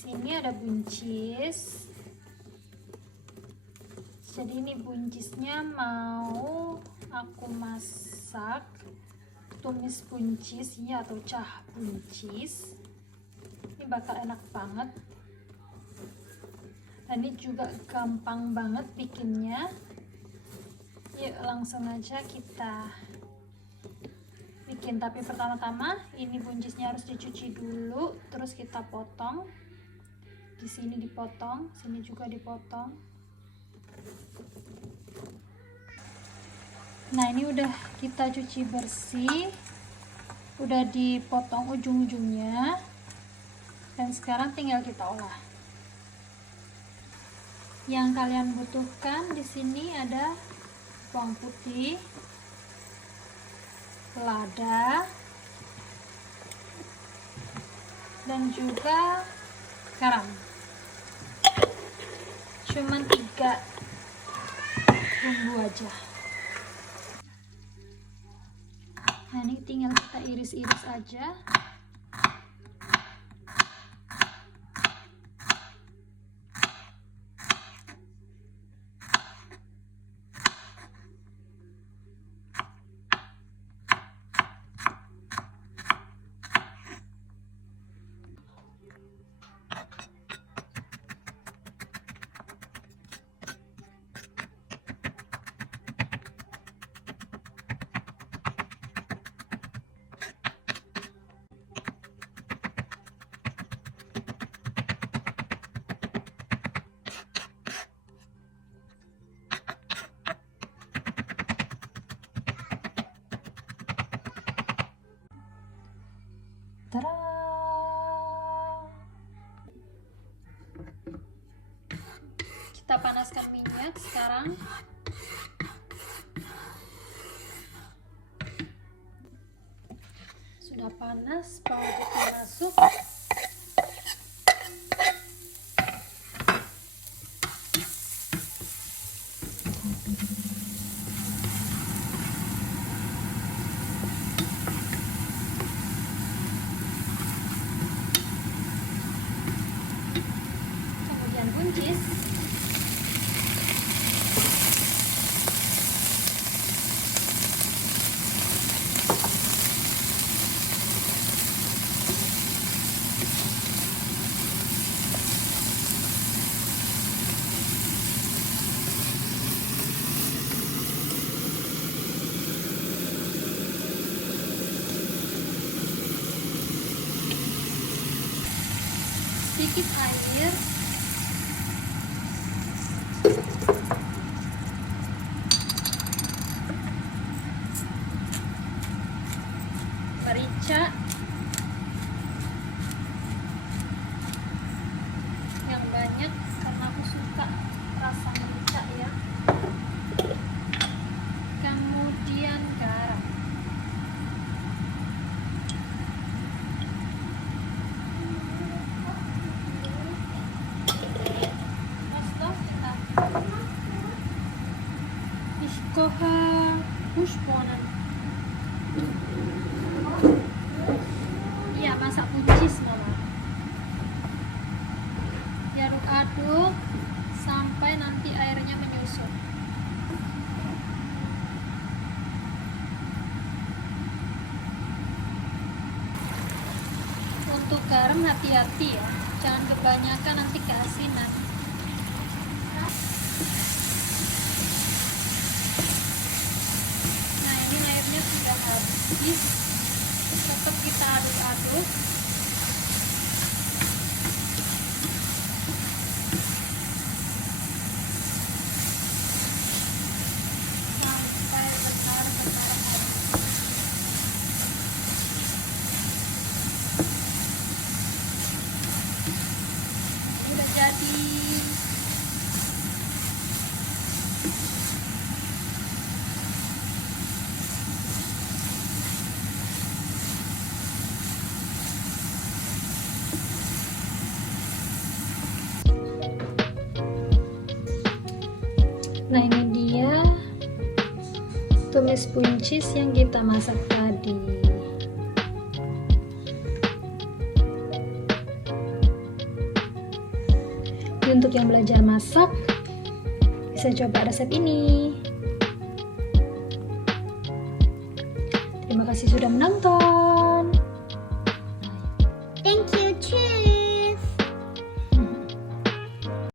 sini ada buncis. Jadi ini buncisnya mau aku masak tumis buncis ya, atau cah buncis. Ini bakal enak banget. Dan ini juga gampang banget bikinnya. Yuk langsung aja kita bikin. Tapi pertama-tama ini buncisnya harus dicuci dulu, terus kita potong. Di sini dipotong, sini juga dipotong. Nah, ini udah kita cuci bersih, udah dipotong ujung-ujungnya, dan sekarang tinggal kita olah. Yang kalian butuhkan di sini ada bawang putih, lada, dan juga garam. Cuman 3 bumbu aja. Nah, ini tinggal kita iris-iris aja. Tada! Kita panaskan minyak sekarang. Sudah panas, bawang putih masuk. Buncis, sedikit air, merica yang banyak karena aku suka rasa merica ya. Kemudian garam. Koha pushbonen. Iya, masak buncis mama. Diaduk-aduk sampai nanti airnya menyusut. Untuk garam hati-hati ya, jangan kebanyakan nanti keasinan. Sudah habis, tetap kita aduk-aduk sampai benar-benar habis. Udah jadi. Nah, ini dia tumis buncis yang kita masak tadi. Jadi untuk yang belajar masak, bisa coba resep ini. Terima kasih sudah menonton.